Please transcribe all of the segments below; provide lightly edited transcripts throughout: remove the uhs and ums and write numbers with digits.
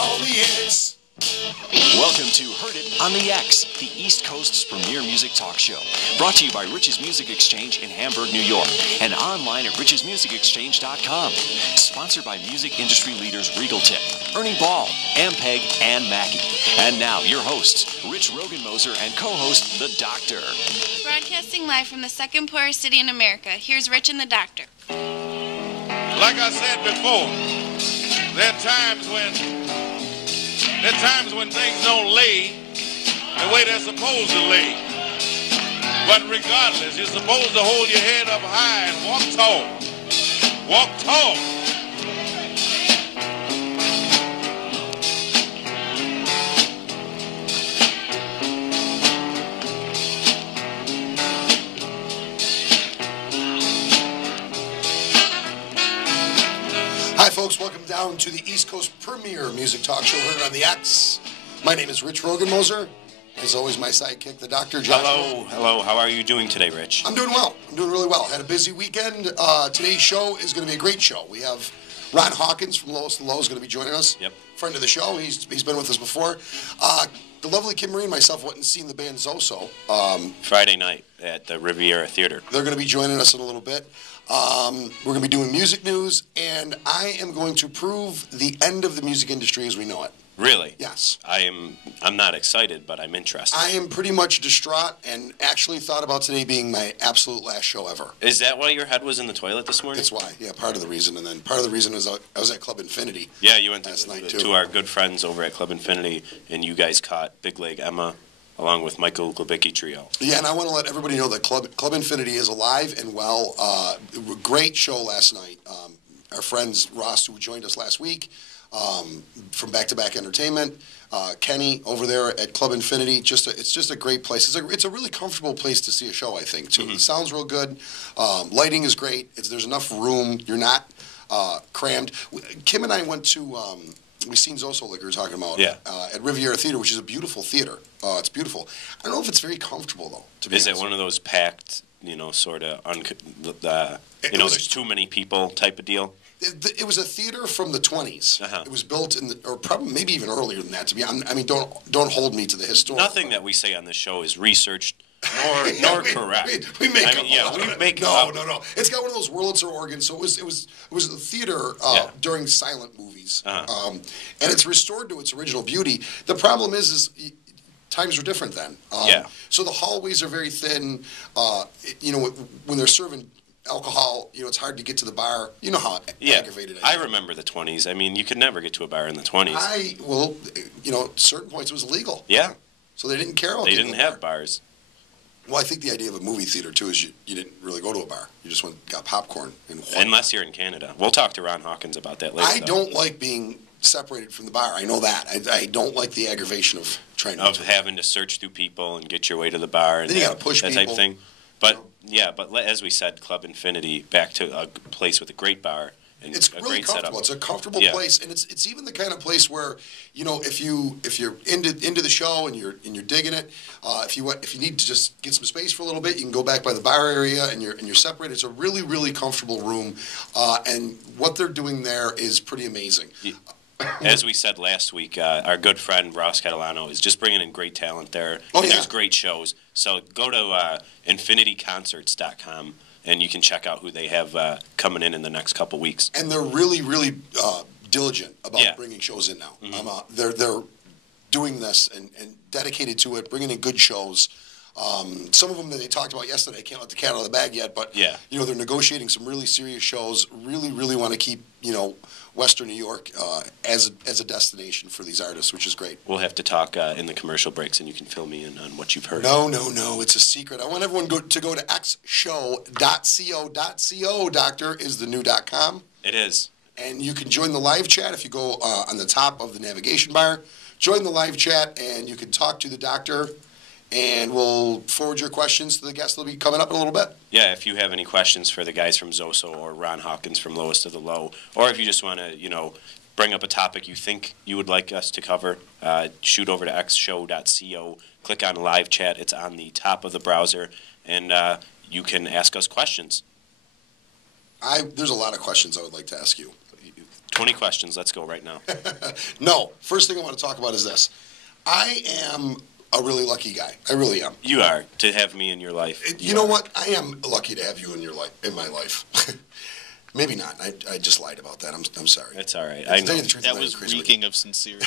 all the hits. Welcome to Heard It on the X, the East Coast's premier music talk show. Brought to you by Rich's Music Exchange in Hamburg, New York, and online at richsmusicexchange.com. Sponsored by music industry leaders Regal Tip, Ernie Ball, Ampeg, and Mackie. And now, your hosts, Rich Rogan-Moser and co-host The Doctor. Broadcasting live from the second poorest city in America, here's Rich and the Doctor. Like I said before, there are times when things don't lay the way they're supposed to lay. But regardless, you're supposed to hold your head up high and walk tall. Walk tall. Hi, folks. Welcome down to the East Coast premier music talk show here on the X. My name is Rich Rogan-Moser. As always, my sidekick, the Dr. Josh. Hello. How are you doing today, Rich? I'm doing well. I'm doing really well. Had a busy weekend. Today's show is going to be a great show. We have Ron Hawkins from Lowest to Low is going to be joining us. Yep. Friend of the show. He's been with us before. The lovely Kim Marie and myself went and seen the band Zoso. Friday night at the Riveria Theater. They're going to be joining us in a little bit. We're going to be doing music news, and I am going to prove the end of the music industry as we know it. Really? Yes. I'm not excited, but I'm interested. I am pretty much distraught and actually thought about today being my absolute last show ever. Is that why your head was in the toilet this morning? That's why. Yeah, part of the reason. And then part of the reason is I was at Club Infinity. Yeah, you went last night, too. to our good friends over at Club Infinity, and you guys caught Big Leg Emma along with Michael Glebicki Trio. Yeah, and I want to let everybody know that Club Infinity is alive and well. Great show last night. Our friends Ross, who joined us last week, from Back to Back Entertainment, Kenny over there at Club Infinity. It's just a great place. It's a really comfortable place to see a show, I think, too. Mm-hmm. It sounds real good. Lighting is great. There's enough room. You're not crammed. Kim and I went to we've seen Zoso, like we were talking about, at Riveria Theater, which is a beautiful theater. It's beautiful. I don't know if it's very comfortable, though, to be honest. Is it one of those packed, sort of, there's too many people type of deal? It was a theater from the 20s. Uh-huh. It was built or probably maybe even earlier than that. To be, I mean, don't hold me to the historical. Nothing that we say on this show is researched nor correct. We make up. No. It's got one of those Wurlitzer organs, so it was a theater during silent movies, uh-huh. And it's restored to its original beauty. The problem is times were different then. So the hallways are very thin. When they're serving alcohol, it's hard to get to the bar. You know how aggravated it is. I remember the 20s. I mean, you could never get to a bar in the 20s. At certain points it was illegal. Yeah. So they didn't care about They didn't have bars. Well, I think the idea of a movie theater, too, is you didn't really go to a bar. You just got popcorn. Unless you're in Canada. We'll talk to Ron Hawkins about that later. I don't like being separated from the bar. I know that. I don't like the aggravation of trying to... having to search through people and get your way to the bar. And then you got to push that people. Type of thing. But, but as we said, Club Infinity, back to a place with a great bar. And it's a really great comfortable. setup. It's a comfortable place, and it's even the kind of place where if you're into the show and you're digging it, if you need to just get some space for a little bit, you can go back by the bar area and you're separated. It's a really, really comfortable room, and what they're doing there is pretty amazing. As we said last week, our good friend Ross Catalano is just bringing in great talent there. There's great shows. So go to infinityconcerts.com. And you can check out who they have coming in the next couple weeks. And they're really, really diligent about bringing shows in now. Mm-hmm. They're doing this and dedicated to it, bringing in good shows. Some of them that they talked about yesterday, I can't let the cat out of the bag yet, but they're negotiating some really serious shows. Really, really want to keep Western New York as a destination for these artists, which is great. We'll have to talk in the commercial breaks, and you can fill me in on what you've heard. No, it's a secret. I want everyone to go to xshow.co. Doctor is the new .com. It is. And you can join the live chat if you go on the top of the navigation bar. Join the live chat, and you can talk to the doctor. And we'll forward your questions to the guests that'll be coming up in a little bit. Yeah, if you have any questions for the guys from Zoso or Ron Hawkins from Lowest to the Low, or if you just want to, bring up a topic you think you would like us to cover, shoot over to xshow.co, click on live chat. It's on the top of the browser, and you can ask us questions. There's a lot of questions I would like to ask you. 20 questions. Let's go right now. No. First thing I want to talk about is this. I am a really lucky guy. I really am. You are, to have me in your life. You know what? I am lucky to have you in my life. Maybe not. I just lied about that. I'm sorry. That's all right. I know. That was reeking of sincerity.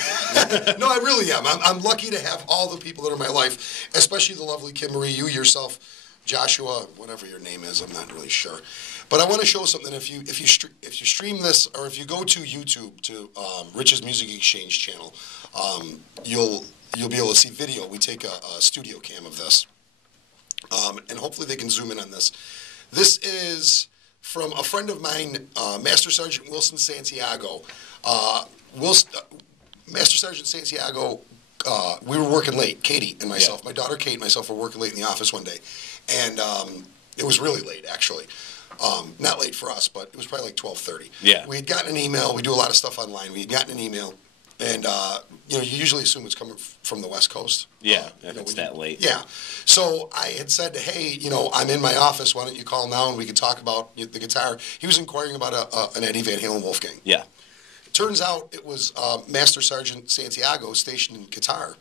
No, I really am. I'm lucky to have all the people that are in my life, especially the lovely Kim Marie, you yourself, Joshua, whatever your name is. I'm not really sure. But I want to show something. If you stream this, or if you go to YouTube to Rich's Music Exchange channel, you'll be able to see video. We take a studio cam of this, and hopefully they can zoom in on this. This is from a friend of mine, Master Sergeant Wilson Santiago. Master Sergeant Santiago, we were working late, Katie and myself. My daughter Kate and myself were working late in the office one day. And it was really late, actually. Not late for us, but it was probably like 12:30. Yeah. We had gotten an email. We do a lot of stuff online. We had gotten an email. And, you usually assume it's coming from the West Coast. Yeah, if it's that late. Yeah. So I had said, hey, I'm in my office. Why don't you call now and we can talk about the guitar. He was inquiring about an Eddie Van Halen Wolfgang. Yeah. It turns out it was Master Sergeant Santiago, stationed in Qatar,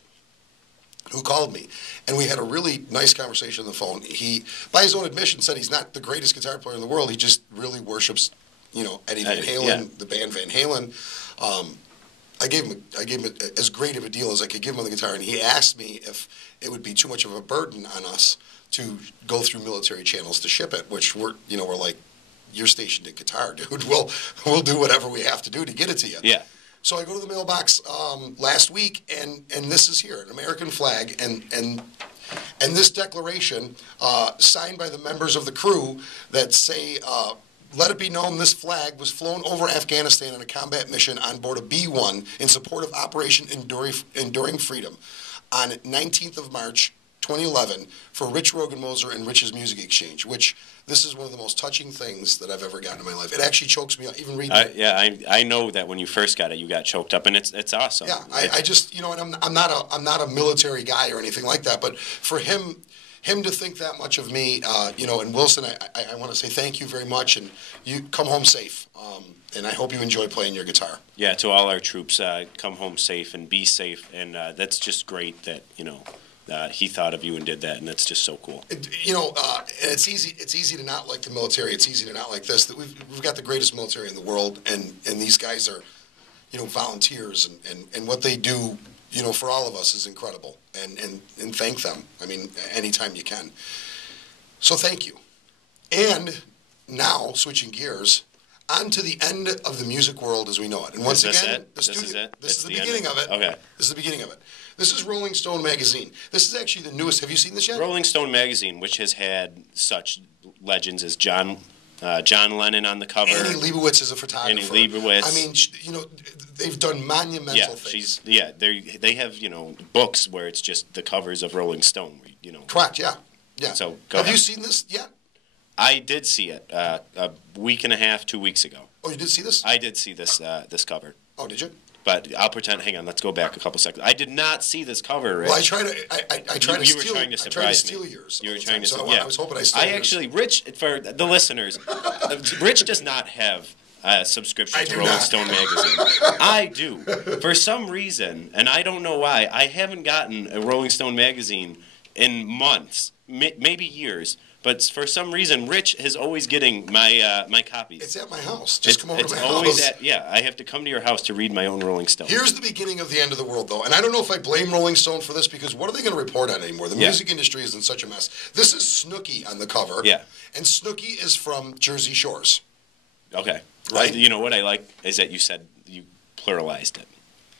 who called me. And we had a really nice conversation on the phone. He, by his own admission, said he's not the greatest guitar player in the world. He just really worships, Eddie Van Halen, the band Van Halen. I gave him as great of a deal as I could give him on the guitar, and he asked me if it would be too much of a burden on us to go through military channels to ship it, which we're like, you're stationed in Qatar, dude. We'll do whatever we have to do to get it to you. Yeah. So I go to the mailbox last week, and this is here, an American flag, and this declaration signed by the members of the crew that say, let it be known this flag was flown over Afghanistan on a combat mission on board a B-1 in support of Operation Enduring Freedom on 19th of March, 2011 for Rich Rogenmoser and Rich's Music Exchange, which this is one of the most touching things that I've ever gotten in my life. It actually chokes me up, even reading it. Yeah, I know that when you first got it, you got choked up, and it's awesome. Yeah, I just, and I'm not a military guy or anything like that, but for him to think that much of me, and Wilson, I want to say thank you very much, and you come home safe, and I hope you enjoy playing your guitar. Yeah, to all our troops, come home safe and be safe, and that's just great that, he thought of you and did that, and that's just so cool. And it's easy to not like the military. It's easy to not like this. That we've got the greatest military in the world, and these guys are, volunteers, and what they do, for all of us is incredible, and thank them. I mean, anytime you can. So thank you. And now, switching gears, on to the end of the music world as we know it. And once again, this is the beginning of it. Okay. This is the beginning of it. This is Rolling Stone magazine. This is actually the newest. Have you seen this yet? Rolling Stone magazine, which has had such legends as John Lennon on the cover. Annie Leibovitz is a photographer. Annie Leibovitz. I mean, they've done monumental things. They have books where it's just the covers of Rolling Stone. Correct. Yeah. So have you seen this yet? I did see it a week and a half, 2 weeks ago. Oh, you did see this? I did see this this cover. Oh, did you? But I'll pretend. Hang on, let's go back a couple seconds. I did not see this cover, Rich. Well, I try to You were trying to surprise me. steal yours. You were trying to. So yeah. I was hoping I stole yours. Actually, Rich, for the listeners, Rich does not have a subscription to Rolling Stone magazine. I do. For some reason, and I don't know why, I haven't gotten a Rolling Stone magazine in months, maybe years. But for some reason, Rich is always getting my copies. It's at my house. Just come over to my house. house. I have to come to your house to read my own Rolling Stone. Here's the beginning of the end of the world, though. And I don't know if I blame Rolling Stone for this, because what are they going to report on anymore? The music industry is in such a mess. This is Snookie on the cover. Yeah. And Snookie is from Jersey Shores. Okay. Right? You know what I like is that you said you pluralized it.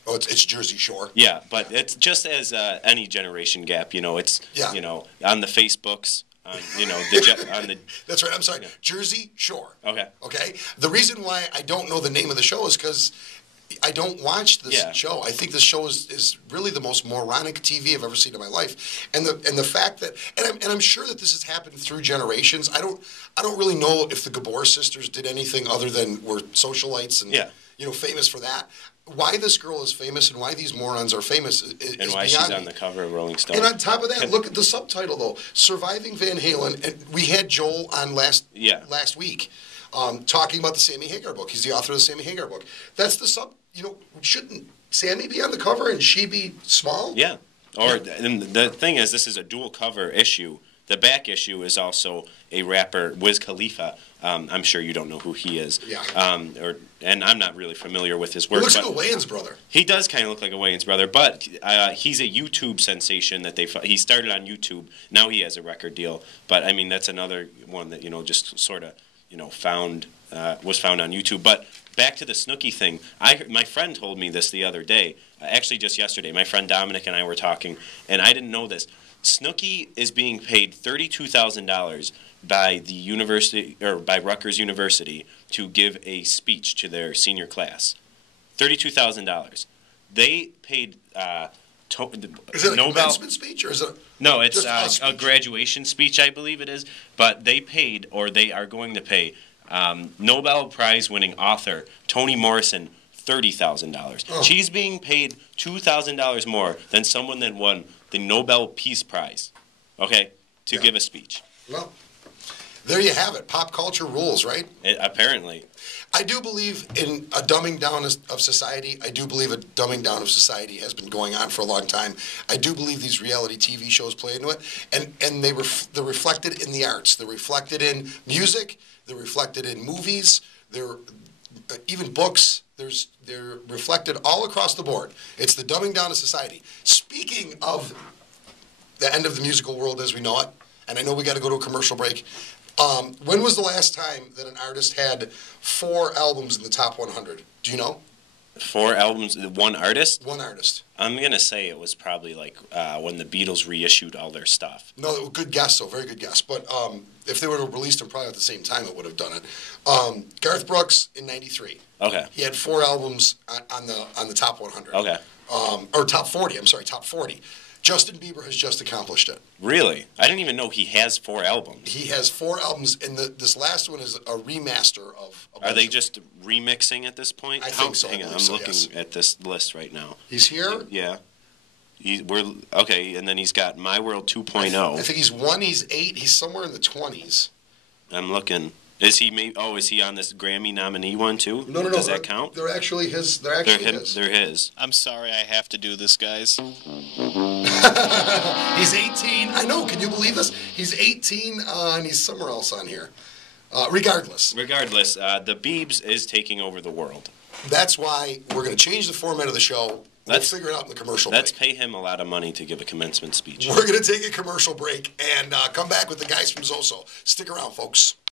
Oh, it's Jersey Shore. Yeah, but it's just as any generation gap, it's, on the Facebooks. On the That's right. I'm sorry. Yeah. Jersey Shore. Okay. Okay. The reason why I don't know the name of the show is because I don't watch this show. I think this show is really the most moronic TV I've ever seen in my life. And the fact that I'm sure that this has happened through generations. I don't really know if the Gabor sisters did anything other than were socialites and famous for that. Why this girl is famous and why these morons are famous is and why she's on the cover of Rolling Stone. And on top of that, look at the subtitle though: "Surviving Van Halen." And we had Joel on last week. talking about the Sammy Hagar book. He's the author of the Sammy Hagar book. That's the shouldn't Sammy be on the cover and she be small? Yeah. And the thing is, this is a dual cover issue. The back issue is also a rapper, Wiz Khalifa. I'm sure you don't know who he is. Yeah. And I'm not really familiar with his work. He looks like a Wayans brother. He does kind of look like a Wayans brother, but he's a YouTube sensation that he started on YouTube. Now he has a record deal. But, I mean, that's another one that, just sort of, was found on YouTube. But back to the Snookie thing. My friend told me this the other day, actually just yesterday. My friend Dominic and I were talking, and I didn't know this. Snookie is being paid $32,000 by the university or by Rutgers University to give a speech to their senior class. $32,000. They paid. Is it a commencement speech or is it? No, it's a graduation speech, I believe it is. But they paid, or they are going to pay, Nobel Prize-winning author Toni Morrison $30,000. Oh. She's being paid $2,000 more than someone that won the Nobel Peace Prize, to give a speech. Well, there you have it. Pop culture rules, right? Apparently. I do believe in a dumbing down of society. I do believe a dumbing down of society has been going on for a long time. I do believe these reality TV shows play into it, and they're reflected in the arts. They're reflected in music. They're reflected in movies. They're even books. They're reflected all across the board. It's the dumbing down of society. Speaking of the end of the musical world as we know it, and I know we got to go to a commercial break. When was the last time that an artist had 4 albums in the top 100? Do you know? 4 albums, one artist? One artist. I'm going to say it was probably like when the Beatles reissued all their stuff. No, good guess, though. Very good guess. But if they would have released them probably at the same time, it would have done it. Garth Brooks in '93. Okay. He had 4 albums on the top 100. Okay. Or top 40. I'm sorry, top 40. Justin Bieber has just accomplished it. Really? I didn't even know he has 4 albums. He has 4 albums, and this last one is a remaster of. Are they just remixing at this point? I think so. Hang on, I'm looking at this list right now. He's here? Yeah. And then he's got My World 2.0. I think he's 1, he's 8, he's somewhere in the 20s. I'm looking. Is he on this Grammy nominee one too? No. Does that count? They're actually his. They're his. They're his. I'm sorry, I have to do this, guys. He's 18. I know. Can you believe this? He's 18 and he's somewhere else on here. Regardless, the Biebs is taking over the world. That's why we're going to change the format of the show. Let's figure it out in the commercial break. Let's pay him a lot of money to give a commencement speech. We're going to take a commercial break and come back with the guys from Zoso. Stick around, folks.